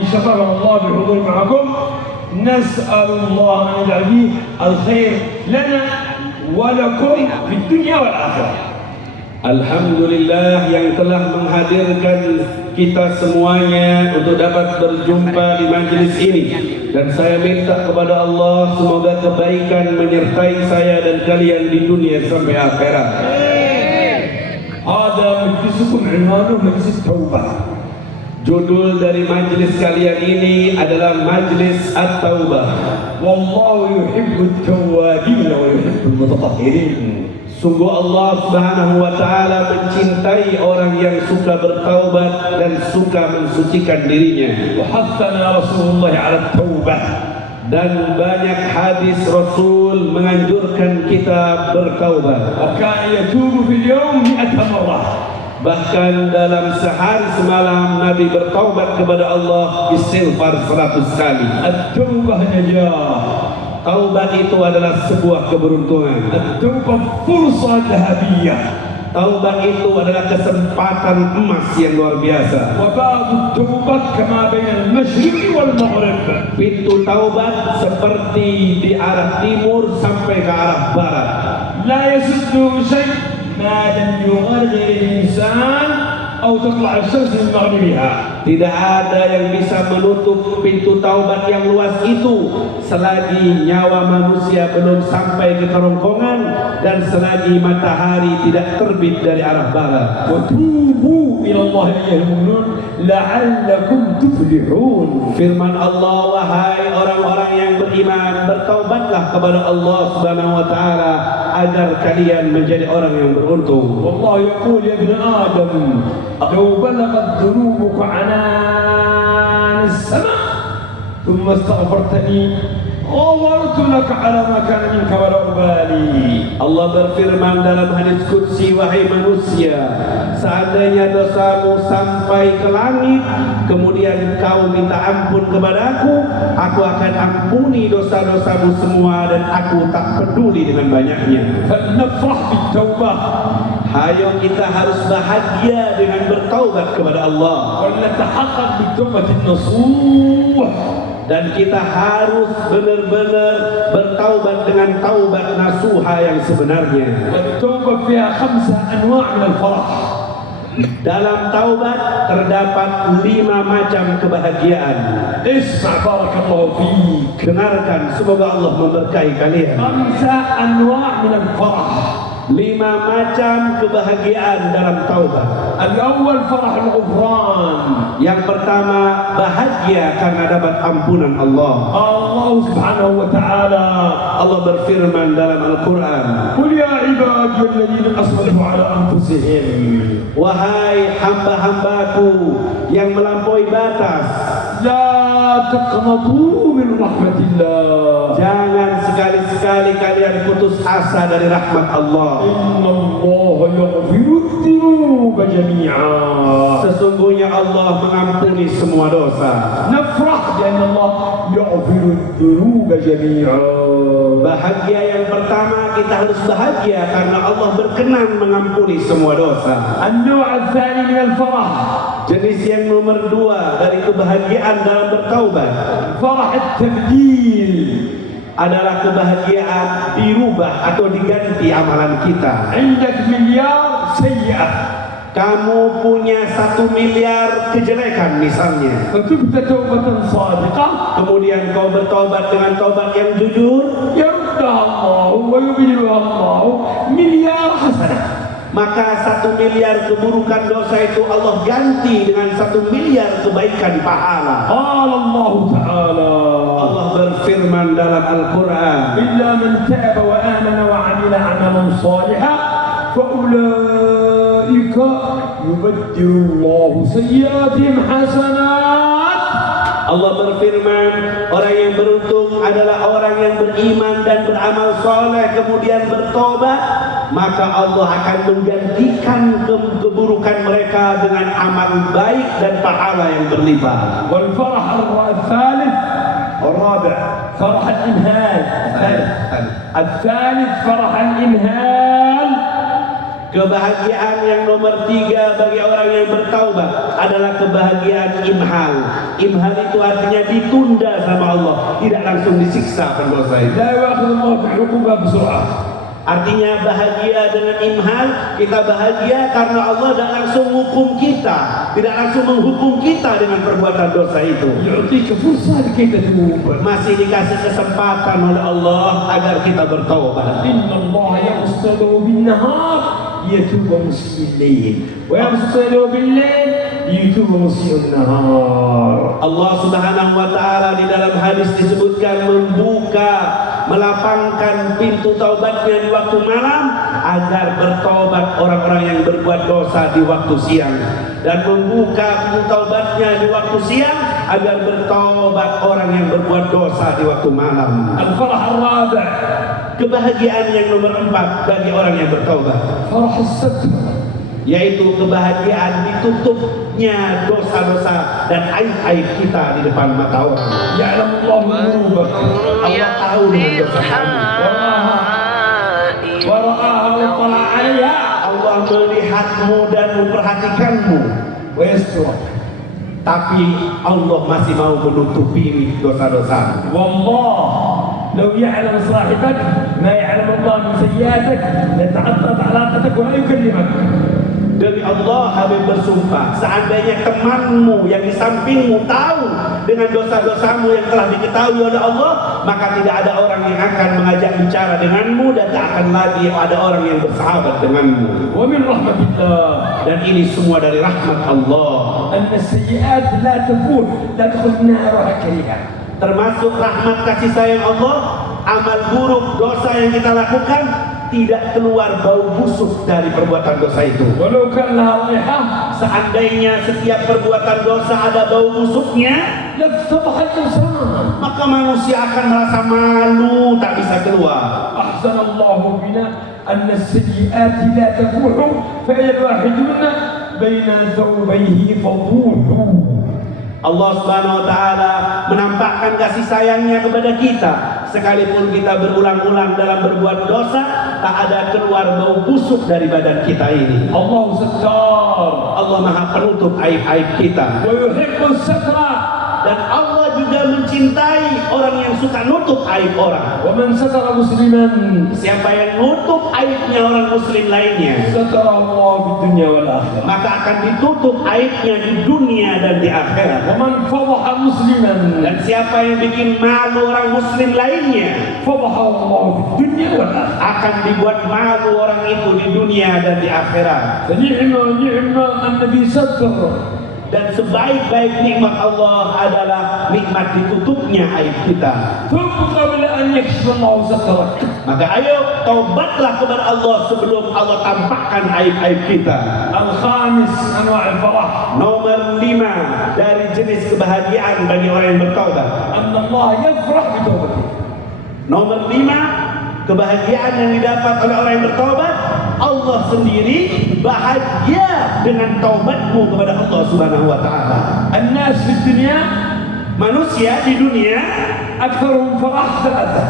شكرنا الله بالحضور معكم. نسأل الله أن يجعل فيه الخير لنا ولكم في الدنيا والآخرة. Alhamdulillah yang telah menghadirkan kita semuanya untuk dapat berjumpa di majlis ini, dan saya minta kepada Allah semoga kebaikan menyertai saya dan kalian di dunia sampai akhirat. هذا مجلسكم عنوانه مجلس التوبة. Judul dari majlis kalian ini adalah Majlis At-Taubah. والله يحب التوابين ويحب المتطهرين. Sungguh Allah Subhanahu wa taala mencintai orang yang suka bertaubat dan suka mensucikan dirinya. وحثنا رسول الله على التوبة. Dan banyak hadis Rasul menganjurkan kita bertaubat. وكان يتوب في اليوم 100 مرة. Bahkan dalam sehari semalam Nabi bertaubat kepada Allah istighfar 100 kali. التوبة نجاة. Taubat itu adalah sebuah keberuntungan. التوبة فرصة ذهبية. Taubat itu adalah kesempatan emas yang luar biasa. وباب التوبة كما بين المشرق والمغرب. Pintu taubat seperti di arah timur sampai ke arah barat. لا يسده شيء ما لم يغرر الإنسان أو تطلع الشمس من مغربها. Tidak ada yang bisa menutup pintu taubat yang luas itu selagi nyawa manusia belum sampai ke kerongkongan dan selagi matahari tidak terbit dari arah barat. وتوبوا إلى الله أيها المؤمنون لعلكم تفلحون. Firman Allah, wahai orang-orang yang beriman, bertaubatlah kepada Allah Subhanahu wa taala agar kalian menjadi orang yang beruntung. والله يقول يا ابن آدم لو بلغت ذنوبك عنان السماء ثم استغفرتني غفرت لك على ما كان منك ولا أبالي. Allah berfirman dalam hadis qudsi, wahai manusia, seandainya dosamu sampai ke langit kemudian kau minta ampun kepadaku, aku akan ampuni dosa-dosamu semua dan aku tak peduli dengan banyaknya. فلنفرح بالتوبة. Hayo kita harus bahagia dengan bertaubat kepada Allah, ولنتحقق بالتوبة النصوح. dan kita harus benar-benar bertaubat dengan taubat nasuha yang sebenarnya. والتوبة فيها 5 أنواع من الفرح. Dalam taubat terdapat 5 macam kebahagiaan. اسمع بارك الله فيك. Dengarkan, semoga Allah memberkahi kalian. 5 أنواع من الفرح. 5 macam kebahagiaan dalam taubat. الأول فرح الغفران. Yang pertama, bahagia karena dapat ampunan Allah. الله سبحانه وتعالى Allah berfirman dalam Al-Quran, قل يا عبادي الذين أسرفوا على أنفسهم. wahai hamba-hambaku yang melampaui batas, لا تقنطوا من رحمة الله. jangan sekali-sekali kalian putus asa dari rahmat Allah. إن الله يغفر الذنوب جميعا. Sesungguhnya Allah mengampuni semua dosa. نفرح لأن الله يغفر الذنوب جميعا. Bahagia yang pertama, kita harus bahagia karena Allah berkenan mengampuni semua dosa. النوع الثاني من الفرح Jenis yang nomor 2 dari kebahagiaan dalam bertaubat فرح التبديل. adalah kebahagiaan dirubah atau diganti amalan kita. عندك مليار سيئة Kamu punya 1 miliar kejelekan misalnya, فتبت توبة صادقة kemudian kau bertaubat dengan taubat yang jujur, يردها الله ويبدلها الله مليار حسنة. maka 1 miliar keburukan dosa itu Allah ganti dengan 1 miliar kebaikan pahala. قال الله تعالى Allah berfirman dalam Al-Quran, إلا من تاب وآمن وعمل عملا صالحا فأولئك يبدل الله سيئاتهم حسنات. Allah berfirman, orang yang beruntung adalah orang yang beriman dan beramal soleh kemudian bertobat, maka Allah akan menggantikan keburukan mereka dengan amal baik dan pahala yang berlimpah. والفرح الثالث الرابع فرح الإمهال. الثالث فرح الإمهال. Kebahagiaan yang nomor 3 bagi orang yang bertaubat adalah kebahagiaan imhal. Imhal itu artinya ditunda sama Allah, tidak langsung disiksa pendosa itu. لا يؤاخذ الله بالعقوبة بسرعة. Artinya bahagia dengan imhal, kita bahagia karena Allah tidak langsung hukum kita, tidak langsung menghukum kita dengan perbuatan dosa itu. يعطيك فرصة لكي تتوب. Masih dikasih kesempatan oleh Allah agar kita bertaubat. إن الله يغسل بالنهار يتوب مسيء الليل ويغسل بالليل يتوب مسيء النهار. Allah Subhanahu wa taala di dalam hadis disebutkan melapangkan pintu taubatnya di waktu malam agar bertobat orang-orang yang berbuat dosa di waktu siang, dan membuka pintu taubatnya di waktu siang agar bertobat orang yang berbuat dosa di waktu malam. الفرح الرابع Kebahagiaan yang nomor 4 bagi orang yang bertobat, فرح الستر. yaitu kebahagiaan ditutupnya dosa-dosa dan aib-aib kita di depan mata orang. يعلم الله ذنوبك Allah tahu dengan dosa kamu. ورآها واطلع عليها Allah melihatmu dan memperhatikanmu, ويسترك. tapi Allah masih mau menutupi dosa-dosa. والله لو يعلم صاحبك ما يعلم الله من سيئاتك لتعطلت علاقتك ولا يكلمك. Demi Allah, Habib bersumpah, seandainya temanmu yang di sampingmu tahu dengan dosa-dosamu yang telah diketahui oleh Allah, maka tidak ada orang yang akan mengajak bicara denganmu, dan tak akan lagi ada orang yang bersahabat denganmu. ومن رحمة الله Dan ini semua dari rahmat Allah. أن السيئات لا تفوت لا تدخل النار ولا كريهة. Termasuk rahmat kasih sayang Allah, amal buruk dosa yang kita lakukan tidak keluar bau busuk dari perbuatan dosa itu. ولو كان لها رائحة Seandainya setiap perbuatan dosa ada bau busuknya, لافتضح الإنسان. maka manusia akan merasa malu, tak bisa keluar. أحسن الله بنا أن السيئات لا تفوح فإذا الواحد منا بين ثوبيه فضوح. Allah Subhanahu wa taala menampakkan kasih sayangnya kepada kita. Sekalipun kita berulang-ulang dalam berbuat dosa, tak ada keluar bau busuk dari badan kita ini. الله ستار Allah Maha penutup aib-aib kita. ويحب الستر. Dan Allah juga mencintai orang yang suka nutup aib orang. ومن ستر مسلما Siapa yang nutup aibnya orang muslim lainnya, ستره الله في الدنيا والآخرة. maka akan ditutup aibnya di dunia dan di akhirat. ومن فضح مسلما Dan siapa yang bikin malu orang muslim lainnya, فضحه الله في الدنيا والآخرة. akan dibuat malu orang itu di dunia dan di akhirat. فنعم النبي ستر. Dan sebaik-baik nikmat Allah adalah nikmat ditutupnya aib kita. ثم قبل أن يكشف الله سترك. Maka ayo taubatlah kepada Allah sebelum Allah tampakkan aib-aib kita. الخامس أنواع الفرح Nomor 5 dari jenis kebahagiaan bagi orang yang bertaubat. أن الله يفرح بتوبته. Nomor 5, kebahagiaan yang didapat oleh orang yang bertaubat, Allah sendiri bahagia dengan taubatmu kepada Allah Subhanahu wa taala. الناس في الدنيا Manusia di dunia, أكثرهم فرح ثلاثة.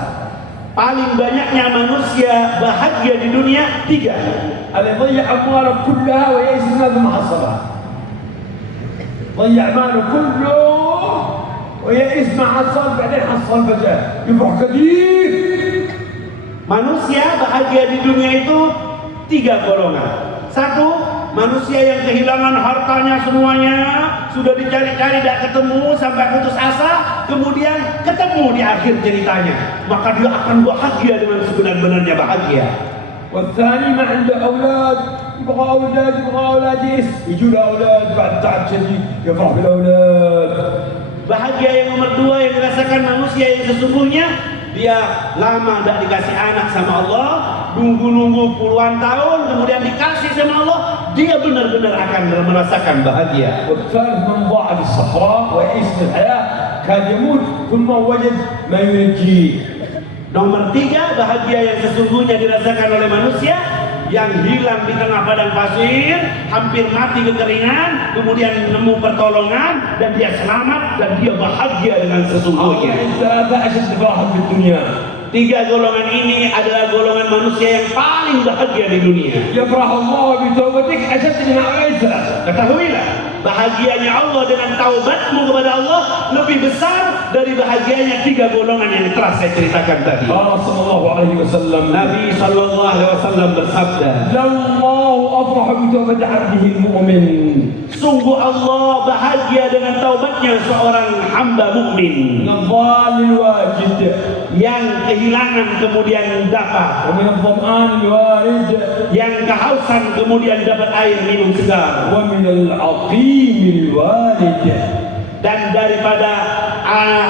paling banyaknya manusia bahagia di dunia 3. اللي ضيع أمواله كلها ويئس الناس ما حصلها. ضيع ماله كله ويئس ما حصل، بعدين حصل فجأة يفرح كثير. Manusia bahagia di dunia itu 3 golongan. 1, manusia yang kehilangan hartanya semuanya, sudah dicari-cari tidak ketemu sampai putus asa, kemudian ketemu di akhir ceritanya, maka dia akan bahagia dengan sebenar-benarnya bahagia. والثاني ما عنده أولاد يبغى أولاد يجوا له أولاد بعد تعب شديد يفرح بالأولاد. Bahagia yang nomor 2 yang dirasakan manusia yang sesungguhnya, dia lama tidak dikasih anak sama Allah, nunggu puluhan tahun, kemudian dikasih sama Allah, dia benar-benar akan merasakan bahagia. والثالث من ضاع في الصحراء ويئس من الحياة كان يموت ثم وجد ما ينجيه. Nomor 3, bahagia yang sesungguhnya dirasakan oleh manusia yang hilang di tengah padang pasir, hampir mati kekeringan, kemudian nemu pertolongan dan dia selamat dan dia bahagia dengan sesungguhnya. ثلاثة أشد فرحا في الدنيا. Tiga golongan ini adalah golongan manusia yang paling bahagia di dunia. يفرح الله بتوبتك أشد من أعمال الثلاثة. Ketahuilah, bahagianya Allah dengan taubatmu kepada Allah lebih besar dari bahagianya tiga golongan yang telah saya ceritakan tadi. قال صلى الله عليه وسلم Nabi sallallahu alaihi wasallam bersabda, لله أفرح بتوبة عبده المؤمن. sungguh Allah bahagia dengan taubatnya seorang hamba mukmin من الضال الواجد yang kehilangan kemudian dapat, ومن الظمآن الوارد yang kehausan kemudian dapat air minum segar, ومن العقيم الوالد. dan daripada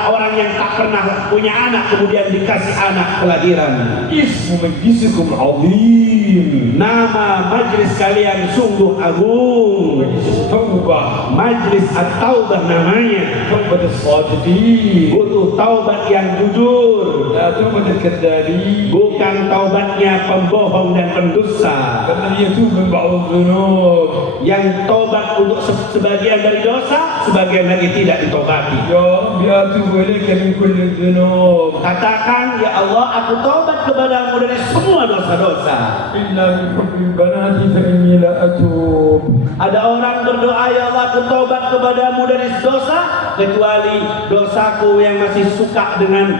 orang yang tak pernah punya anak kemudian dikasih anak kelahiran. اسم مجلسكم عظيم. Nama majlis kalian sungguh agung. مجلس التوبة. Majlis At-Taubah namanya. توبة الصادقين. Butuh taubat yang jujur, لا توبة الكذابين. bukan taubatnya pembohong dan pendusta. الذي يتوب من بعض الذنوب. Yang taubat untuk sebagian dari dosa, sebagian lagi tidak ditobati. يا رب أتوب إليك من كل الذنوب. Katakan, ya Allah, aku taubat kepadamu dari semua dosa-dosa. إلا من حب البنات فإني لا أتوب. Ada orang berdoa, ya Allah, aku taubat kepadamu dari dosa, kecuali dosaku yang masih suka dengan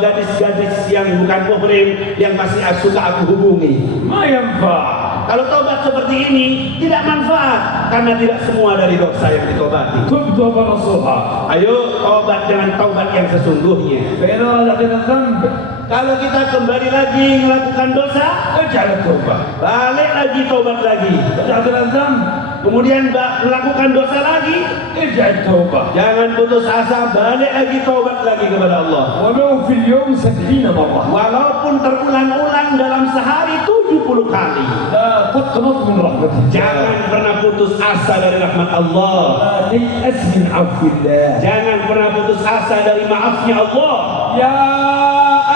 gadis-gadis yang bukan muhrim, yang masih suka aku hubungi. ما ينفع. Kalau taubat seperti ini tidak manfaat, karena tidak semua dari dosa yang ditobati. تب توبة نصوحة. Ayo taubat dengan taubat yang sesungguhnya. فإذا رجعت إلى الذنب Kalau kita kembali lagi melakukan dosa, ارجع للتوبة. balik lagi taubat lagi. رجعت إلى الذنب Kemudian melakukan dosa lagi, ارجع التوبة. jangan putus asa, balik lagi taubat lagi kepada Allah. ولو في اليوم 70 مرة. Walaupun terulang-ulang dalam sehari 70 kali. لا تقنط من رحمة الله. Jangan pernah putus asa dari rahmat Allah. لا تيأس من عفو الله. Jangan pernah putus asa dari maafnya Allah. يا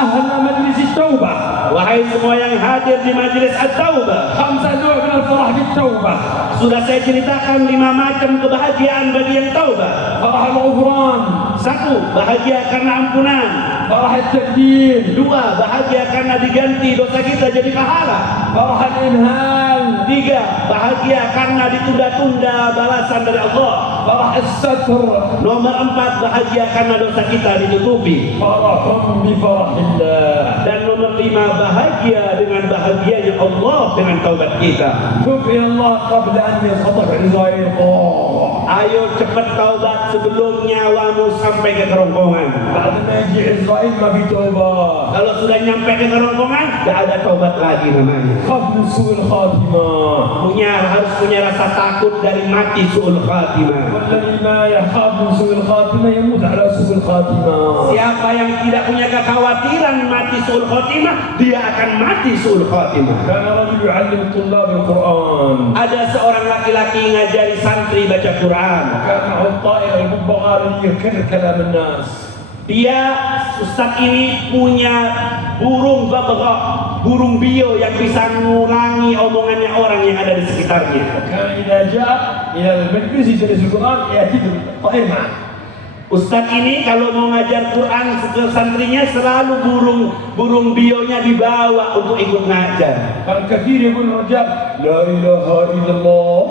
أهل مجلس التوبة. Wahai semua yang hadir di majelis At-Taubah, 5 نوع من الفرح بالتوبة. sudah saya ceritakan 5 macam kebahagiaan bagi yang taubat. فرح الغفران. 1, bahagia karena ampunan. فرح التبديل. 2, bahagia karena diganti dosa kita jadi pahala. فرح الإنهال. 3, bahagia karena ditunda-tunda balasan dari Allah. فرح الستر. Nomor 4, bahagia karena dosa kita ditutupi. فرح بفرح الله. Dan nomor 5, bahagia dengan bahagianya Allah dengan taubat kita. تب إلى الله قبل أن ينخطف عزائر القرار. Ayo cepat taubat sebelum nyawamu sampai ke kerongkongan. بعد ما يجي عزائر ما في توبة. Kalau sudah nyampe ke kerongkongan, gak ada taubat lagi namanya. خاف من سوء الخاتمة. Harus punya rasa takut dari mati su'ul khatimah. والذي ما يخاف من سوء الخاتمة يموت على سوء الخاتمة. Siapa yang tidak punya kekhawatiran mati su'ul khatimah, dia akan mati su'ul khatimah. كان رجل يعلم طلاب القرآن. Ada seorang laki-laki ngajari santri baca Quran. كان معه الطائر الببغاء الذي يكرر كلام الناس. Dia, ustaz ini punya burung babagha, burung bio yang bisa mengulangi omongannya orang yang ada di sekitarnya. كان إذا جاء إلى المجلس يجلس القرآن يأتي الطائر معه. Ustaz ini kalau mau ngajar Quran ke santrinya selalu burung bionya dibawa untuk ikut ngajar. كان كثير يقول الرجال لا إله إلا الله.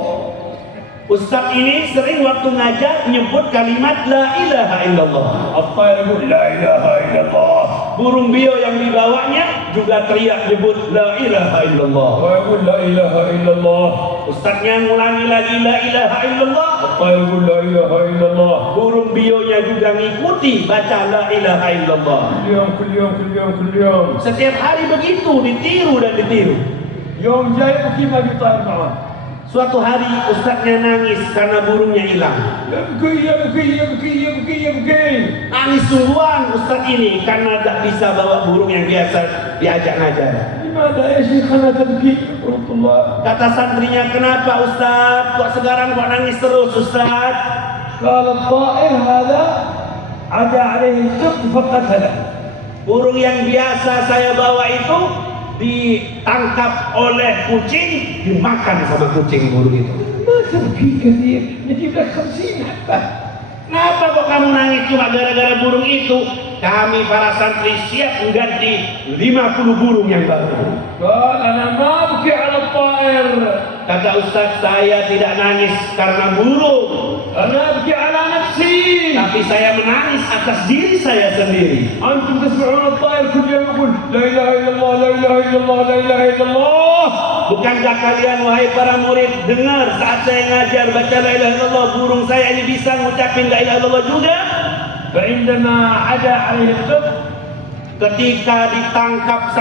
Ustaz ini sering waktu ngajar nyebut kalimat la ilaha illallah. الطائر يقول لا إله إلا الله. Burung bio yang dibawanya juga teriak nyebut la ilaha illallah. ويقول لا إله إلا الله. Ustaznya ngulangi lagi la ilaha illallah. الطائر يقول لا إله إلا الله. Burung bionya juga ngikuti baca la ilaha illallah. كل يوم كل يوم كل يوم كل يوم. Setiap hari begitu, ditiru dan ditiru. يوم جاي يبكي ما في طائر معه. Suatu hari ustaznya nangis karena burungnya hilang. يبكي يبكي يبكي يبكي يبكي. Nangis sungguhan ustaz ini karena tak bisa bawa burung yang biasa diajak ngajar. لماذا يا شيخنا تبكي؟ رحمة الله. Kata santrinya, kenapa ustaz? Kok sekarang kok nangis terus ustaz? قال الطائر هذا عدا عليه الشق فقتله. Burung yang biasa saya bawa itu ditangkap oleh kucing, dimakan sama kucing burung itu. ما تبكي كثير، نجيب لك 50 حبة. Kenapa kok kamu nangis cuma gara-gara burung itu? kami para santri siap mengganti 50 burung yang baru. قال أنا ما أبكي على الطائر Kata Ustaz, saya tidak nangis karena burung, أنا أبكي على نفسي. tapi saya menangis atas diri saya sendiri. أنتم تسمعون الطائر كل يوم يقول لا إله إلا الله لا إله إلا الله لا إله إلا الله. Bukankah kalian wahai para murid dengar saat saya ngajar baca la ilaha illallah, burung saya ini bisa ngucapin la ilaha illallah juga? فعندما عدا عليه القط Ketika ditangkap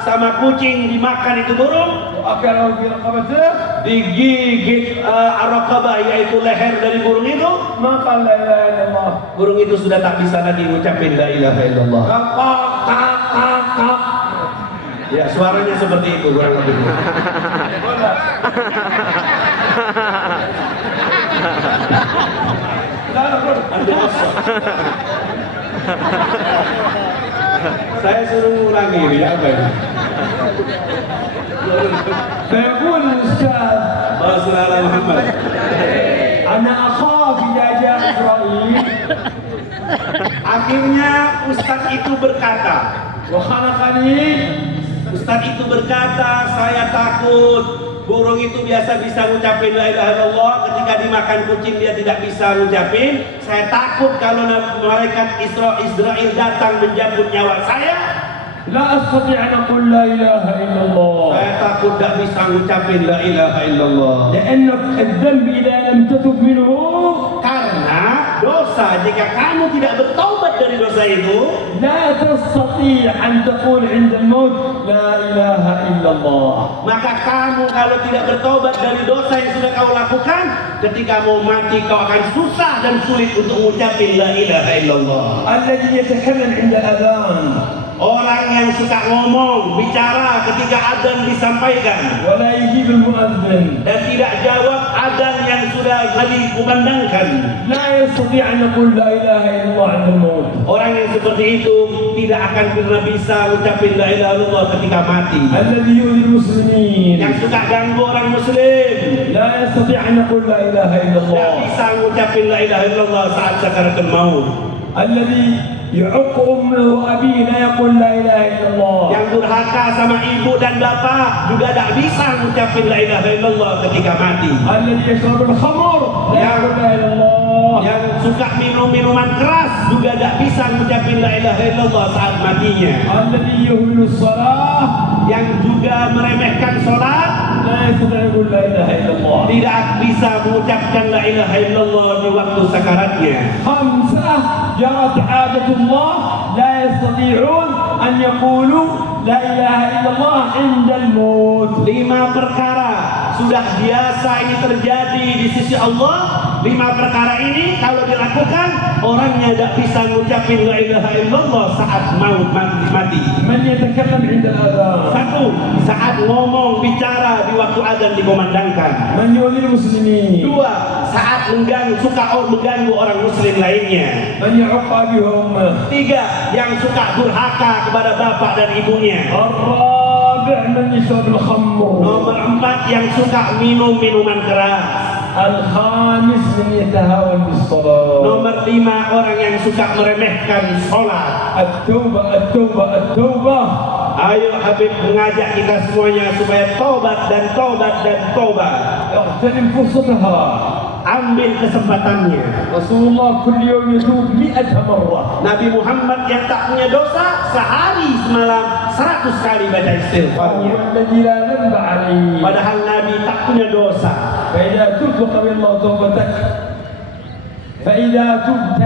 sama kucing, dimakan itu burung, وأكله في رقبته digigit ar-raqabah, yaitu leher dari burung itu, ما قال لا إله إلا الله. burung itu sudah tak bisa lagi ngucapin la ilaha illallah. Ya, suaranya seperti itu kurang lebih. Saya suruh ngulangi ini apa ini? فيقول الأستاذ Rasulullah Muhammad. أنا أخاف إذا جاء إسرائيل Akhirnya Ustadz itu berkata, وخنقني Ustadz itu berkata, saya takut burung itu biasa bisa ngucapin la ilaha illallah, ketika dimakan kucing dia tidak bisa ngucapin. Saya takut kalau malaikat Israel datang menjemput nyawa saya, لا أستطيع أن أقول لا إله إلا الله. saya takut tidak bisa ngucapin la ilaha illallah. لأن الذنب إذا لم تتب منه Karena dosa, jika kamu tidak bertaubat dari dosa itu, لا تستطيع أن تقول عند الموت لا إله إلا الله. maka kamu kalau tidak bertobat dari dosa yang sudah kau lakukan, ketika mau mati kau akan susah dan sulit untuk mengucapin la ilaha illallah. الذي يتكلم عند الأذان Orang yang suka ngomong, bicara ketika adzan disampaikan ولا يجيب المؤذن dan tidak jawab adzan yang sudah dikumandangkan, لا يستطيع أن يقول لا إله إلا الله عند الموت. orang yang seperti itu tidak akan pernah bisa ucapin la ilaha illallah ketika mati. الذي يؤذي المسلمين Yang suka ganggu orang muslim, لا يستطيع أن يقول لا إله إلا tidak الله. bisa mengucapin la ilaha illallah saat sakaratul maut. الذي يعق أمه وأبيه لا يقول لا إله إلا الله. Yang durhaka sama ibu dan bapak juga tidak bisa mengucapin la ilaha illallah ketika mati. الذي يشرب الخمر لا يقول لا إله إلا الله. Yang suka minum minuman keras juga tidak bisa mengucapin la ilaha illallah saat matinya. الذي يهمل الصلاة Yang juga meremehkan sholat لا يستطيع أن يقول لا إله إلا الله. tidak bisa mengucapkan la ilaha illallah di waktu sakaratnya. خمسة جرت عادة الله لا يستطيعون أن يقولوا لا إله إلا الله عند الموت. 5 perkara sudah biasa ini terjadi di sisi Allah. 5 perkara ini kalau dilakukan, orangnya tidak bisa mengucapin la ilaha illallah saat maut mati. من يتكلم عند الأذان 1. Saat ngomong bicara di waktu adzan dikumandangkan. من يؤذي المسلمين 2. Saat mengganggu orang muslim lainnya. من يعق أبيه وأمه 3. Yang suka durhaka kepada bapak dan ibunya. الرابع من يشرب الخمر Nomor 4. Yang suka minum minuman keras. الخامس من يتهاون بالصلاة. Nomor 5. Orang yang suka meremehkan sholat. التوبة التوبة التوبة. Ayo Habib mengajak kita semuanya supaya tobat dan tobat dan tobat. اغتنم فرصتها. Ambil kesempatannya. رسول الله كل يوم يتوب 100 مرة. Nabi Muhammad yang tak punya dosa sehari semalam 100 kali baca وهو istighfarnya. الذي لا ذنب عليه. Padahal Nabi tak punya dosa. فإذا تبت قبل الله توبتك. فإذا تبت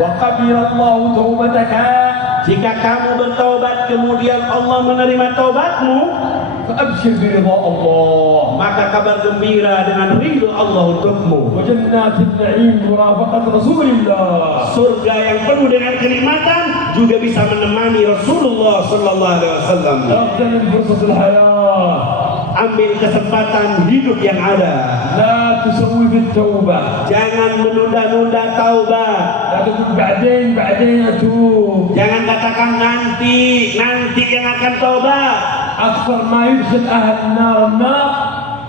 وقبل الله توبتك. Jika kamu bertobat kemudian Allah menerima taubatmu, فأبشر برضا الله. maka kabar gembira dengan ridho Allah untukmu. وجنات النعيم مرافقة رسول الله. Surga yang penuh dengan kenikmatan juga bisa menemani Rasulullah sallallahu alaihi wasallam. اغتنم فرصة الحياة. Ambil kesempatan hidup yang ada. لا تسوي في التوبة. Jangan menunda-nunda taubat. لا تقول بعدين أتوب. Jangan katakan nanti yang akan taubat. أكثر ما يدخل أهل النار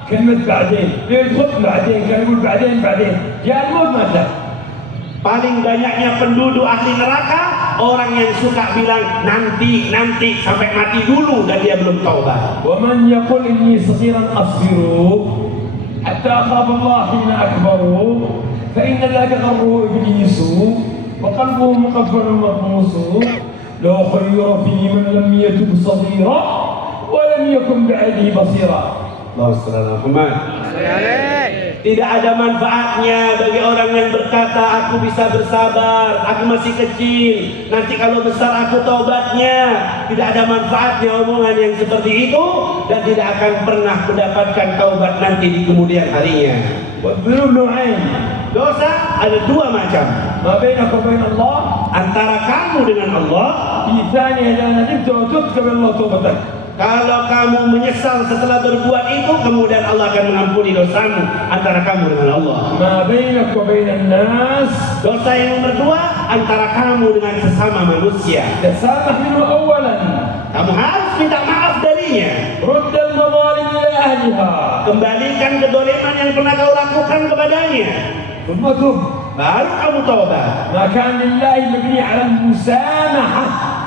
كلمة بعدين. يدخل بعدين كان يقول بعدين جاء الموت مات. Paling banyaknya penduduk ahli neraka orang yang suka bilang nanti sampai mati dulu dan dia belum taubat. ومن يقول إني صغيرا أصبر حتى أخاف الله حين أكبر فإن ذاك غره إبليس وقلبه مقفل مطموس لو خير في من لم يتب صغيرا ولم يكن بعيده بصيرا. Tidak ada manfaatnya bagi orang yang berkata aku bisa bersabar, aku masih kecil, nanti kalau besar aku taubatnya. Tidak ada manfaatnya omongan yang seperti itu, dan tidak akan pernah mendapatkan taubat nanti di kemudian harinya. والذنوب نوعين. Dosa ada dua macam. ما بينك وبين الله Antara kamu dengan Allah. في ثانية إذا ندمت وتبت قبل الله توبتك. Kalau kamu menyesal setelah berbuat itu, kemudian Allah akan mengampuni dosamu antara kamu dengan Allah. ما بينك وبين الناس Dosa yang nomor dua antara kamu dengan sesama manusia. تسامح منه أولا. Kamu harus minta maaf darinya. رد المظالم إلى أهلها. Kembalikan kedoliman yang pernah kau lakukan kepadanya. ثم تب. Baru kamu taubat. ما كان لله مبني على المسامحة.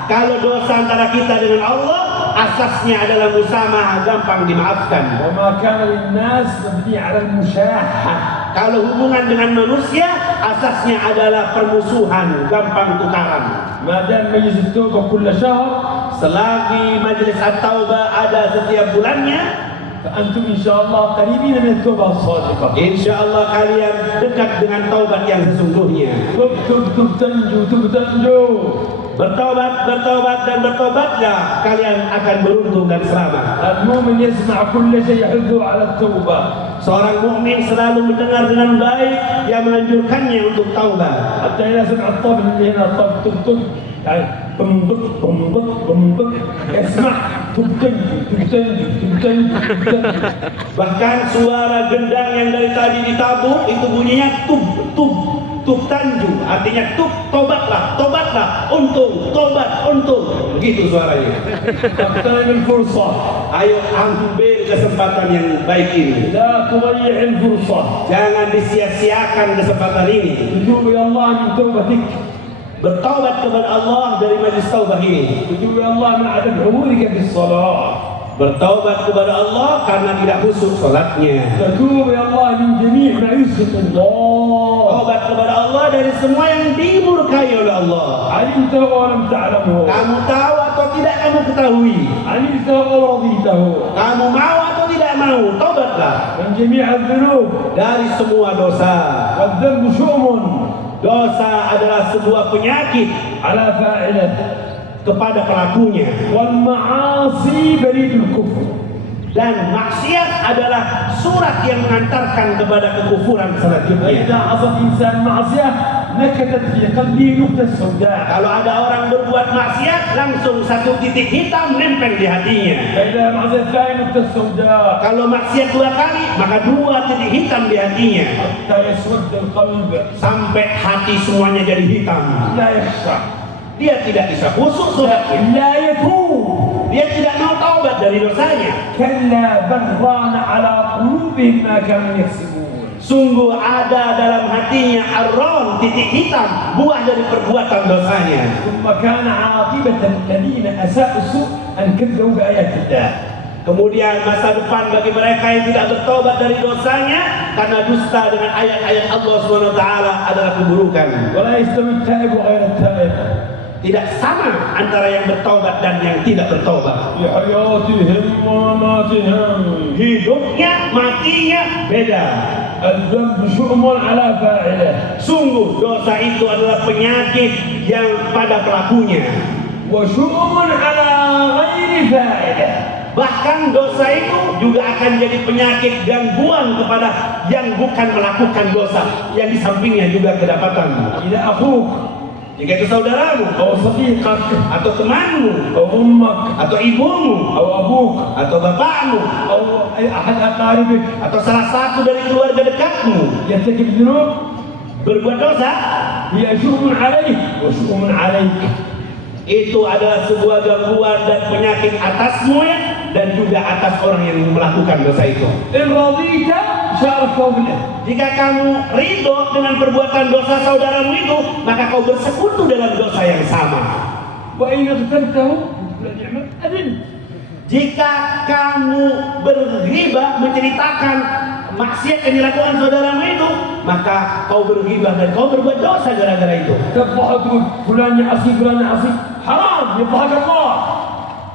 Kalau dosa antara kita dengan Allah, asasnya adalah musamaha, gampang dimaafkan. وما كان للناس مبني على المشاحة. Kalau hubungan dengan manusia, asasnya adalah permusuhan, gampang tukaran. ما دام مجلس التوبة كل شهر Selagi majelis at-taubah ada setiap bulannya, فأنتم إن شاء الله قريبين من التوبة الصادقة. insya Allah kalian dekat dengan taubat yang sesungguhnya. تب تب تب تنجو تب تنجو. Bertobat dan bertobatlah, kalian akan beruntung dan selamat. المؤمن يسمع كل شيء يحثه على التوبة. Seorang mukmin selalu mendengar dengan baik yang menganjurkannya untuk taubat. حتى إذا سمع الطبل اللي هنا طب طب طب يعني طنطق طنطق طنطق يسمع طب تنجو طب تنجو طب تنجو طب تنجو. Bahkan suara gendang yang dari tadi ditabuk itu bunyinya tub tub tub tanju, artinya tub, tobatlah, untung, tobat, untung, begitu suaranya. تغتنم الفرصة. Ayo ambil kesempatan yang baik ini. لا تضيع الفرصة. Jangan disia-siakan kesempatan ini. تتوب إلى الله من توبتك. Bertaubat kepada Allah dari majlis taubah ini. تتوب إلى الله من عدم حضورك في الصلاة. Bertaubat kepada Allah karena tidak khusyuk salatnya. تتوب إلى الله من جميع ما يسخط الله. Taubat kepada Allah dari semua yang dimurkai oleh Allah. علمته ولم تعلمه. Kamu tahu atau tidak kamu ketahui. علمته أو رضيته. Kamu mau atau tidak mau, taubatlah من جميع الذنوب. dari semua dosa. والذنب شؤم Dosa adalah sebuah penyakit على فاعله. kepada pelakunya. والمعاصي بريد الكفر. Dan maksiat adalah surat yang mengantarkan kepada kekufuran selanjutnya. فإذا عصى الإنسان معصية نكتت في قلبه نقطة سوداء. Kalau ada orang berbuat maksiat, langsung satu titik hitam nempel di hatinya. فإذا معصية الثاني نقطة سوداء. Kalau maksiat dua kali, maka dua titik hitam di hatinya. حتى يسود القلب. Sampai hati semuanya jadi hitam. لا يخشع. Dia tidak bisa khusyuk sholatnya. لا يتوب. Dia tidak mau taubat dari dosanya. كلا بل ران على قلوبهم ما كانوا يكسبون. Sungguh ada dalam hatinya arron, titik hitam, buah dari perbuatan dosanya. ثم كان عاقبة الذين أساءوا السوء أن كذبوا بآيات الله. Kemudian masa depan bagi mereka yang tidak bertobat dari dosanya karena dusta dengan ayat-ayat Allah SWT adalah keburukan. ولا يستوي التائب وغير التائب. Tidak sama antara yang bertobat dan yang tidak bertobat. في حياتهم ومماتهم. Hidupnya, matinya beda. الذنب شؤم على فاعله. Sungguh dosa itu adalah penyakit yang pada pelakunya. وشؤم على غير فاعله. Bahkan dosa itu juga akan jadi penyakit gangguan kepada yang bukan melakukan dosa, yang di sampingnya juga kedapatan. إذا أخوك Jika itu saudaramu, أو صديقك atau temanmu, أو أمك atau ibumu, أو أبوك atau bapakmu, أو أي أحد أقاربك atau salah satu dari keluarga dekatmu يرتكب ذنوب berbuat dosa, هي شؤم عليه وشؤم عليك. itu adalah sebuah gangguan dan penyakit atasmu dan juga atas orang yang melakukan dosa itu. إن رضيت شاركته في الإثم. Jika kamu ridho dengan perbuatan dosa saudaramu itu, maka kau bersekutu dalam dosa yang sama. وإن اغتبته نعمة أذنت. Jika kamu berghibah menceritakan maksiat yang dilakukan saudaramu itu, maka kau berghibah dan kau berbuat dosa gara-gara itu. تضحك فلان يعصي فلان يعصي حرام يضحك الله.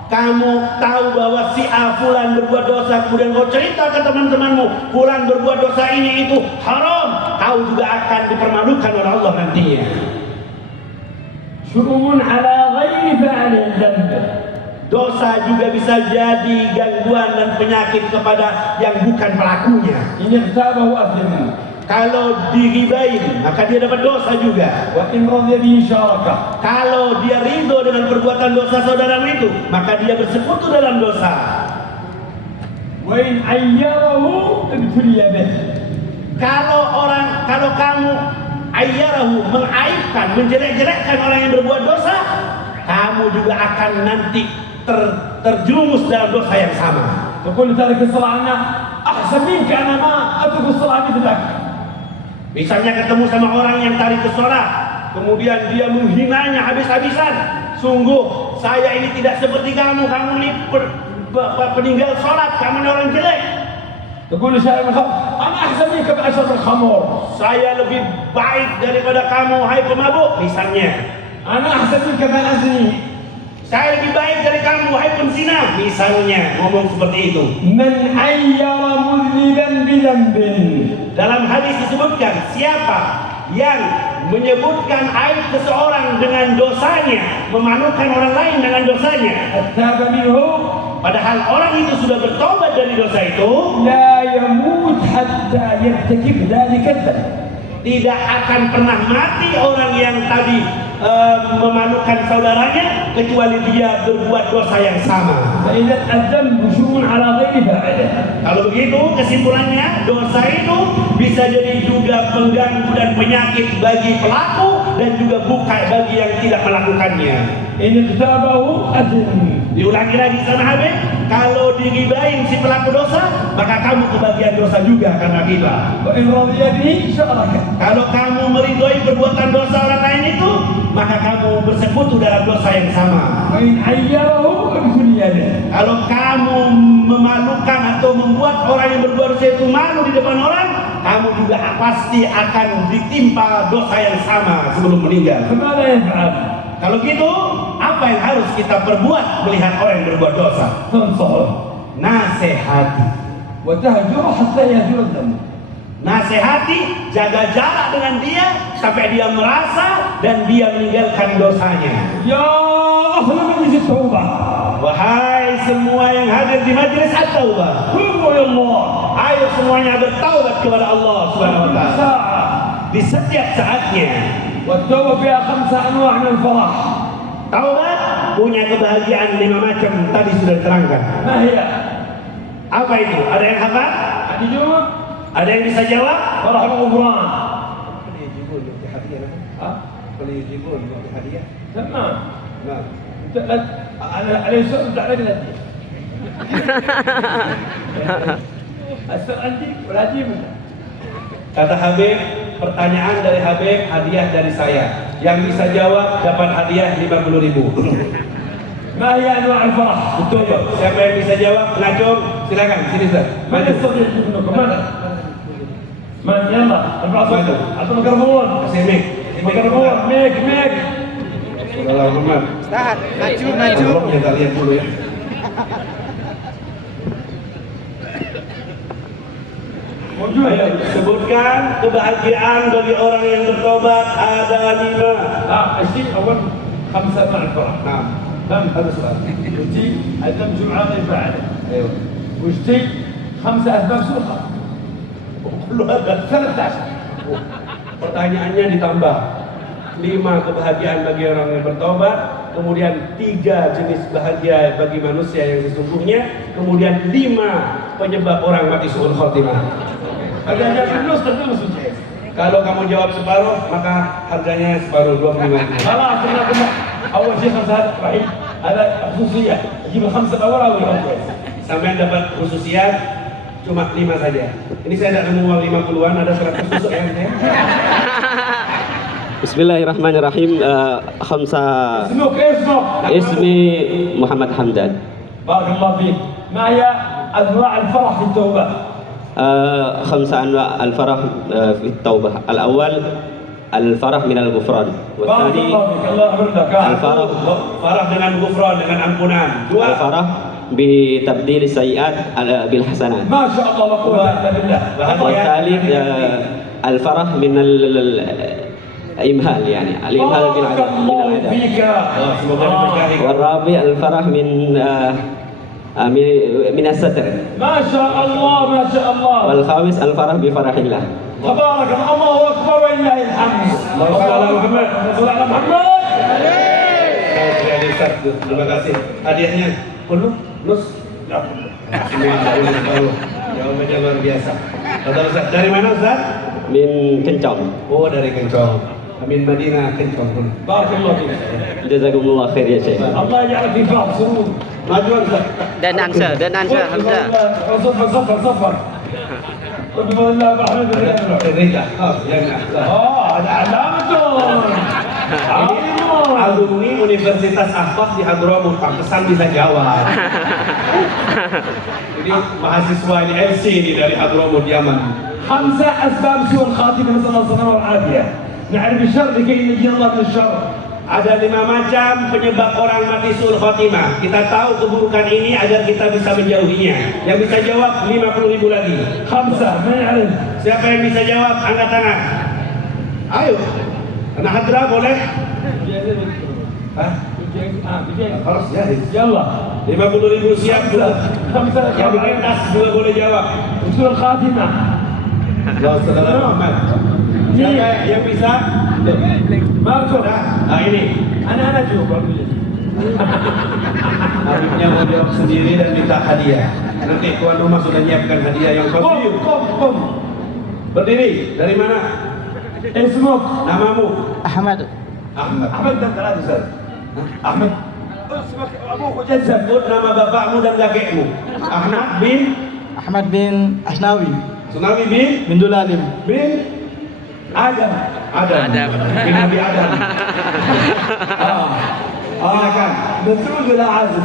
Kamu tahu bahwa si A fulan berbuat dosa, kemudian kau cerita ke teman-temanmu, fulan berbuat dosa ini itu haram, kau juga akan dipermalukan oleh Allah nantinya. شؤم على غير فاعل الذنب. Dosa juga bisa jadi gangguan dan penyakit kepada yang bukan pelakunya. إن اغتابه أثم. Kalau diribain, maka dia dapat dosa juga. وإن رضي به شاركه. Kalau dia ridho dengan perbuatan dosa saudaramu itu, maka dia bersekutu dalam dosa. وإن عيره ابتلي به. Kalau kamu ayyarahu, mengaibkan, menjelek-jelekkan orang yang berbuat dosa, kamu juga akan nanti terjerumus dalam dosa yang sama. تقول تارك الصلاة أنا أحسن منك أنا ما أترك الصلاة مثلك. Misalnya ketemu sama orang yang tarik ke sholat, kemudian dia menghinanya habis-habisan. Sungguh saya ini tidak seperti kamu ini peninggal sholat, kamu ini orang jelek. تقول شارب الخمر أنا أحسن منك بأشرب الخمر. Saya lebih baik daripada kamu, hai pemabuk misalnya. أنا أحسن منك بأزني. Saya lebih baik dari kamu, hai penzina misalnya, ngomong seperti itu. من عير مذنبا بذنب. Dalam hadis disebutkan, siapa yang menyebutkan aib seseorang dengan dosanya, memalukan orang lain dengan dosanya, تاب منه padahal orang itu sudah bertobat dari dosa itu, لا يموت حتى يرتكب ذلك الذنب. tidak akan pernah mati orang yang tadi memalukan saudaranya kecuali dia berbuat dosa yang sama. فإذا الذنب شؤم على غير فاعله. Kalau begitu kesimpulannya, dosa itu bisa jadi juga pengganggu dan penyakit bagi pelaku dan juga bukan bagi yang tidak melakukannya. إن اغتابه أثم. Diulangi lagi sama Habib, kalau diribain si pelaku dosa, maka kamu kebagian dosa juga karena ghibah. وإن رضي به شاركه. Kalau kamu meridhoi perbuatan dosa orang lain itu, maka kamu bersekutu dalam dosa yang sama. وإن عيره ابتلي به. Kalau kamu memalukan atau membuat orang yang berbuat dosa itu malu di depan orang, kamu juga pasti akan ditimpa dosa yang sama sebelum meninggal. فماذا يفعل؟ Kalau gitu, apa yang harus kita perbuat melihat orang yang berbuat dosa? تنصحه Nasihati. وتهجره حتى يهجر الذنب. Nasihati, jaga jarak dengan dia sampai dia merasa dan dia meninggalkan dosanya. يا أهل مجلس التوبة Wahai semua yang hadir di majelis at-taubah, توبوا إلى الله ayo semuanya bertaubat kepada Allah Subhanahu wa في taala ساعة. di setiap saatnya. والتوبة فيها 5 أنواع من الفرح. Taubat punya kebahagiaan 5 macam, tadi sudah diterangkan. ما هي؟ Apa itu? Ada yang hafal? هذه جواب Ada yang bisa jawab? فرح الغفران. ها؟ تمام. أنت لا على السؤال بتاع رجل هدي. السؤال عندي ولا هدي منك. Kata Habib, pertanyaan dari Habib, hadiah dari saya. Yang bisa jawab dapat hadiah 50.000. ما هي أنواع الفرح؟ Betul, Pak. Siapa yang bisa jawab? Ngacung, silakan. Sini, Ustaz. من يستطيع منكم؟ من يلا ارفع صوتك. أعطوا الميكروفون. Kasih mic. ميكروفون ميك ميك. Muhammad. Ustaz, maju. Ya, tak lihat dulu ya. موجود. Sebutkan kebahagiaan bagi orang yang bertobat ada 5. الشيء أول 5 أنواع الفرح. Nah, فهمت؟ ada soal. وشتي عدم جمعة غير فاعلة. Ayo. وشتي 5 أسباب سوء الخاتمة. Lu ada 13. pertanyaannya ditambah 5 kebahagiaan bagi orang yang bertobat, kemudian 3 jenis bahagia bagi manusia yang sesungguhnya, kemudian 5 penyebab orang mati su'ul khotimah. هذا جاب النص تدرس وجهه. Kalau kamu jawab separuh, maka harganya separuh 25. خلاص احنا قلنا اول شيء 5 هذا وحيد هذا خصوصيه. اجيب ال5 الاول او الاول. Sampai dapat khususiyat Cuma 5 saja. Ini saya tidak nemu uang 50-an, ada 100 tusuk ya. Bismillahirrahmanirrahim. Khamsa. اسمك اسمك Ismi Muhammad Hamdan. بارك الله فيك. ما هي انواع الفرح في التوبه؟ خمسة أنواع الفرح في التوبة. الأول الفرح من الغفران، بارك والثاني الله فيك الله يغفر لك. الفرح Farah dengan gufran, dengan ampunan. 2. الفرح بتبديل السيئات بالحسنات، ما شاء الله لا قوه الا بالله. والثالث الفرح من الإمهال، يعني الإمهال بارك من الله العذاب، فيك. Semoga diberkahi. والرابع الفرح من الستر، ما شاء الله ما شاء الله. والخامس الفرح بفرح الله. تبارك الله اكبر ولله الحمد. اللهم صل على محمد. صل على محمد. Terima kasih. Hadiahnya penuh, nus. Semua baru. Jawabannya luar biasa. Kata Ustaz, dari mana Ustaz? من Kencong. Oh, dari Kencong. Amin Madinah Kencong. بارك الله فيك. جزاكم الله خير يا شيخ. الله يجعلك في فرح سرور. Majuan Ustaz. Dan answer Hamzah. صفر صفر صفر. بفضل الله برحمته Rida. Oh, yang هذا علامة عظيم. alumni Universitas Ahfaz di Hadramut, pantesan bisa jawab. Ini mahasiswa ini MC ini dari Hadramut Yaman. 5 أسباب سوء الخاتمة نسأل الله السلامة والعافية. نعرف الشر لكي ينجي الله من الشر. Ada 5 macam penyebab orang mati suul khotimah. Kita tahu keburukan ini agar kita bisa menjauhinya. Yang bisa jawab 50.000 lagi. 5 من يعرف؟ Siapa yang bisa jawab? Angkat tangan. Ayo. Anak hadra boleh? Hah? Harus jahit. يلا 50.000 siap juga. 5 Yang lintas juga boleh jawab. سوء الخاتمة. Allah saudara Muhammad. Siapa yang bisa? مالكم؟ Nah ini. أنا أجاوب. Habibnya mau jawab sendiri dan minta hadiah. Nanti tuan rumah sudah nyiapkan hadiah yang قم bagus. قم. Berdiri. Dari mana? اسمك؟ Namamu? Ahmad. Ahmad. أحمد بن ثلاثة سنة. أحمد. اسمك أبوك جزم. Sebut nama bapakmu dan kakekmu. Ahmad bin Ahmad bin Asnawi Sunawi bin Dulalim. آدم. Adam. Bin Nabi Adam. Silakan. مسعود ولا عازم؟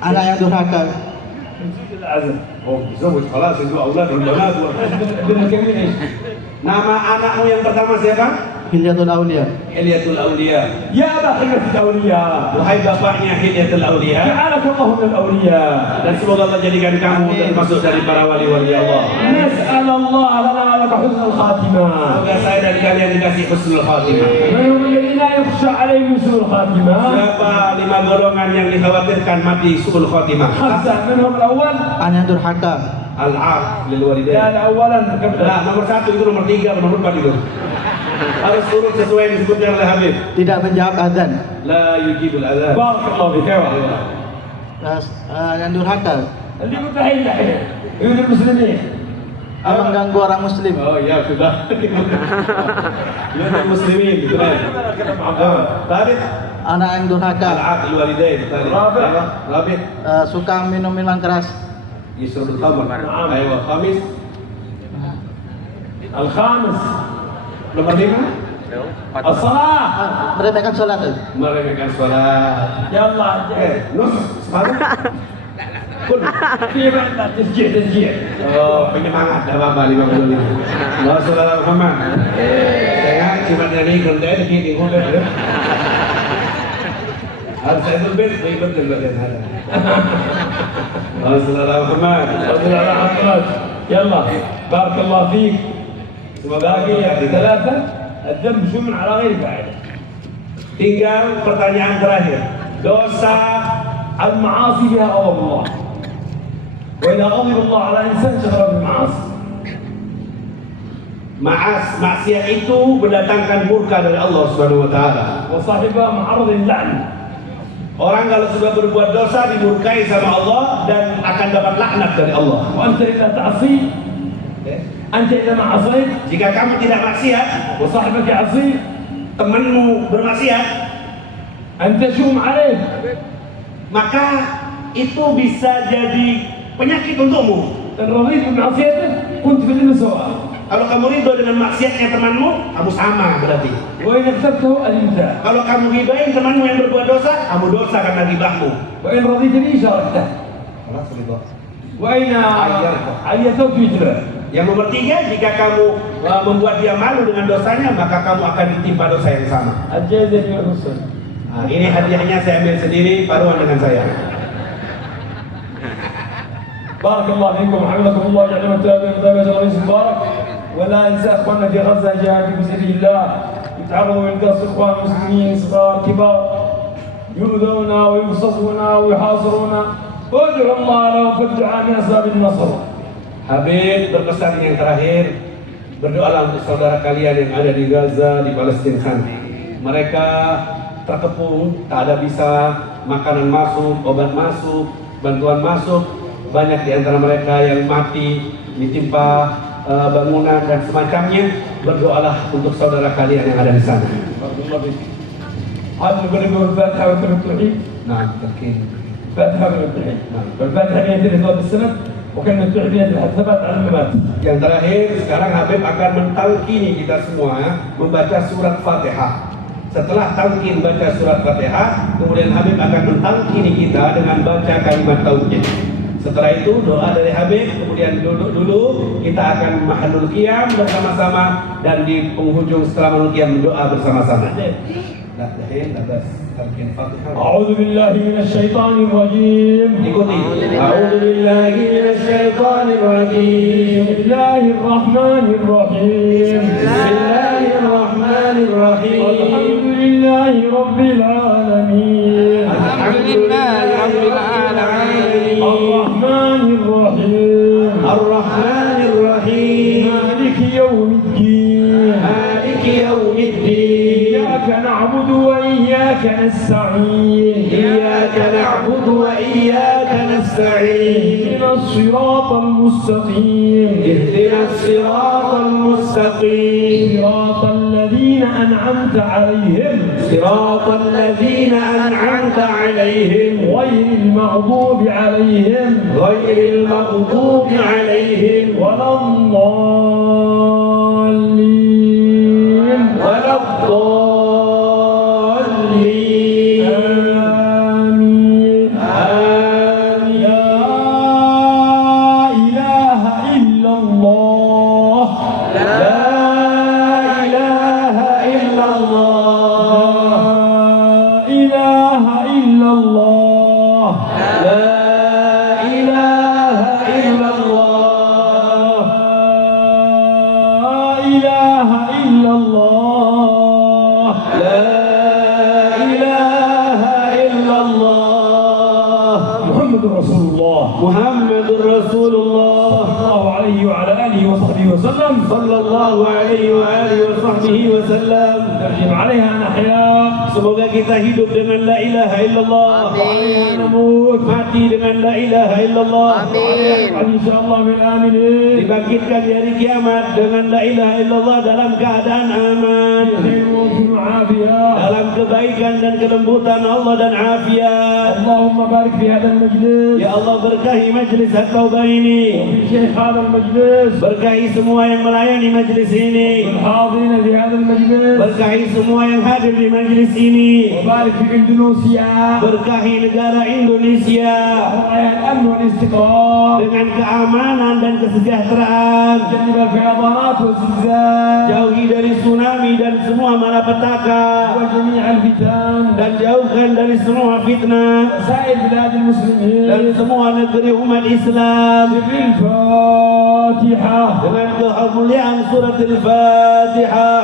Anak yang durhaka. مسعود ولا عازم؟ Oh, disebut خلاص itu aulad dan banat. ابن الكبير ايش؟ Nama anakmu yang pertama siapa? Hilyatul Aulia. Hilyatul Aulia. يا أبا حلة الأولياء Wahai bapaknya Hilyatul Aulia. جعلك الله من الأولياء. Dan semoga Allah jadikan kamu termasuk dari para wali-wali Allah. نسأل الله لنا ولك حسن الخاتمة. Semoga saya dan kalian dikasih husnul khatimah. من هم الذين لا يخشى عليهم سوء الخاتمة؟ Siapa 5 golongan yang dikhawatirkan mati suul khatimah? 5 منهم الأول. Anak yang durhaka. Al-aq lil walidain. قال أولا قبل Nah, nomor 1 itu, nomor 3, nomor 4 itu. Harus urut sesuai yang disebutkan oleh Habib. Tidak menjawab azan. La yujibul adzan. بارك الله فيك يا ولد. Terus, yang durhaka. اللي متحيل الحين يقول المسلمين. Mengganggu orang muslim. Oh iya sudah. Ya muslimin gitu kan. Tadi Anak yang durhaka. al-aq lil walidain tadi. Rabi'. Rabi'. Suka minum minuman keras. Yusrul khamr. Ayo, khamis. الخامس Nomor 5. الصلاة. Meremehkan sholat. Meremehkan sholat. يلا Nus, separuh. Kun. في بعد تشجيع تشجيع. Oh, penyemangat dah apa 55. Allah saudara Muhammad. Saya cuma dari konten ini ngomong ya. Harus saya tuh bet, ikut juga ada. Allah saudara Muhammad. صلى على حضرتك. يلا بارك الله فيك. باقي 3 الذنب شو من على غير فاعله. Tinggal pertanyaan terakhir. Dosa المعاصي فيها غضب الله. وإذا غضب الله على إنسان شغله بالمعاصي. maksiat itu mendatangkan murka dari Allah Subhanahu wa taala. وصاحبها معرض للعن. Orang kalau sudah berbuat dosa dimurkai sama Allah dan akan dapat laknat dari Allah. وأنت إذا تعصي أنت إذا ما عصيت Jika kamu tidak maksiat, وصاحبك يعصي temanmu bermaksiat, أنت شوم عليه. maka itu bisa jadi penyakit untukmu. إن رضيت بمعصيته كنت في الإثم سواء. Kalau kamu ridho dengan maksiatnya temanmu, kamu sama berarti. وإن اغتبته أذنت. Kalau kamu ribain temanmu yang berbuat dosa, kamu dosa karena ribahmu. وإن رضيتني شاركته. Kelas ridho. وإن عيرته مثله. Yang nomor 3, jika kamu membuat dia malu dengan dosanya, maka kamu akan ditimpa dosa yang sama. الجائزة في الرسل. Nah, ini hadiahnya saya ambil sendiri, paruan dengan saya. بارك الله فيكم وحفظكم الله وجعل متابعين متابعة الرئيس مبارك. ولا انسى اخواننا في غزه جاهدوا في سبيل الله يتعرضوا للقصف اخوان المسلمين صغار كبار يؤذون ويقصفون ويحاصرون وادعوا الله لهم في الدعاء من اسباب النصر. Habib berpesan yang terakhir, berdoalah untuk saudara kalian yang ada di Gaza, di Palestina sana. Mereka terkepung, tak ada bisa, makanan masuk, obat masuk, bantuan masuk. Banyak di antara mereka yang mati, ditimpa bangunan dan semacamnya. Berdoalah untuk saudara kalian yang ada di sana. بارك الله فيك. هذا نقول الفاتحه وكلمه التوحيد. Nah, terkini. الفاتحه وكلمه التوحيد. والفاتحه هي الاثبات بالسند وكلمه التوحيد هي الثبات على الممات. Yang terakhir, sekarang Habib akan mentalkini kita semua membaca surat Fatihah. Setelah talqin baca surat Fatihah, kemudian Habib akan mentalkini kita dengan baca kalimat tauhid. Setelah itu doa dari Habib, kemudian duduk dulu, kita akan mahalul qiyam bersama-sama, dan di penghujung setelah mahalul qiyam doa bersama-sama. أعوذ بالله من الشيطان الرجيم. Ikuti. A'udzu billahi minasy syaithanir rajim. بسم الله الرحمن الرحيم. Bismillahirrahmanirrahim. الحمد لله رب العالمين. Alhamdulillahi rabbil alamin. الرحمن الرحيم. Ar-Rahmanir Rahim. مالك يوم الدين. Maliki yaumiddin. إياك نعبد وإياك نستعين. إياك نعبد وإياك نستعين. اهدنا الصراط المستقيم. اهدنا الصراط المستقيم. صراط الذين أنعمت عليهم صراط الذين أنعمت عليهم غير المغضوب عليهم غير المغضوب عليهم ولا الضالين ولا الضالين. آمين. آمين. لا إله إلا الله. لا إله إلا الله. لا إله إلا الله. لا إله إلا الله. لا إله إلا الله. لا إله إلا الله. محمد رسول الله محمد رسول الله صلى الله عليه وعلى آله وصحبه وسلم. صلى الله عليه وآله وصحبه وسلم. ترجم عليها نحيا Semoga kita hidup dengan la ilaha illallah. وعليها نموت Mati dengan la ilaha illallah. إن شاء الله من آمنين Dibangkitkan di hari kiamat dengan la ilaha illallah dalam keadaan aman, بخير وفي عافية. dalam kebaikan dan kelembutan Allah dan afiat. اللهم بارك في هذا المجلس Ya Allah, berkahi majlis at-taubah ini, وفي شيخ هذا المجلس berkahi semua yang melayani majlis ini, والحاضرين في هذا المجلس. berkahi semua yang hadir di majlis ini, وبارك في إندونيسيا berkahi negara Indonesia وراعي الأمن والاستقرار. dengan keamanan dan kesejahteraan. جنب الفيضانات والزلزال Jauhi dari tsunami dan semua malapetaka, وجميع الفتن dan jauhkan dari semua fitnah وسائر بلاد dan المسلمين. semua negeri umat Islam. بالفاتحة. Dengan kemuliaan surat Al-Fatihah.